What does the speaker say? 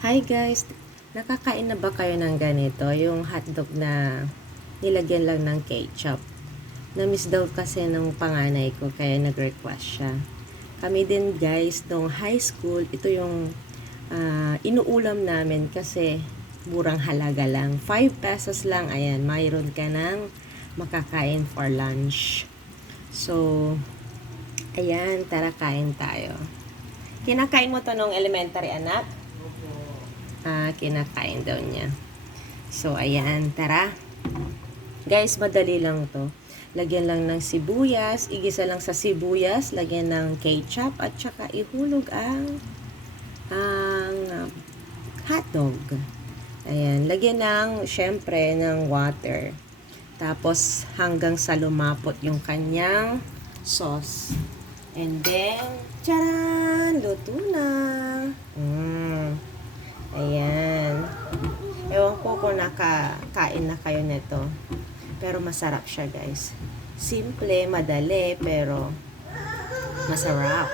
Hi guys! Nakakain na ba kayo ng ganito? Yung hotdog na nilagyan lang ng ketchup. Na-miss daw kasi ng panganay ko kaya nag-request siya. Kami din guys, nung high school, ito yung inuulam namin kasi murang halaga lang. 5 pesos lang, ayan, mayroon ka ng makakain for lunch. So, ayan, tara kain tayo. Kinakain mo to nung elementary, anak? Kinakain daw niya. So, ayan, tara. Guys, madali lang to. Lagyan lang ng sibuyas, igisa lang sa sibuyas, lagyan ng ketchup, at saka ihulog ang hotdog. Ayan, lagyan ng, syempre, ng water. Tapos, hanggang sa lumapot yung kanyang sauce. And then, tcharan! Luto na! Ayan. Ewan ko kung nakakain na kayo nito. Pero masarap siya guys. Simple, madali, pero masarap.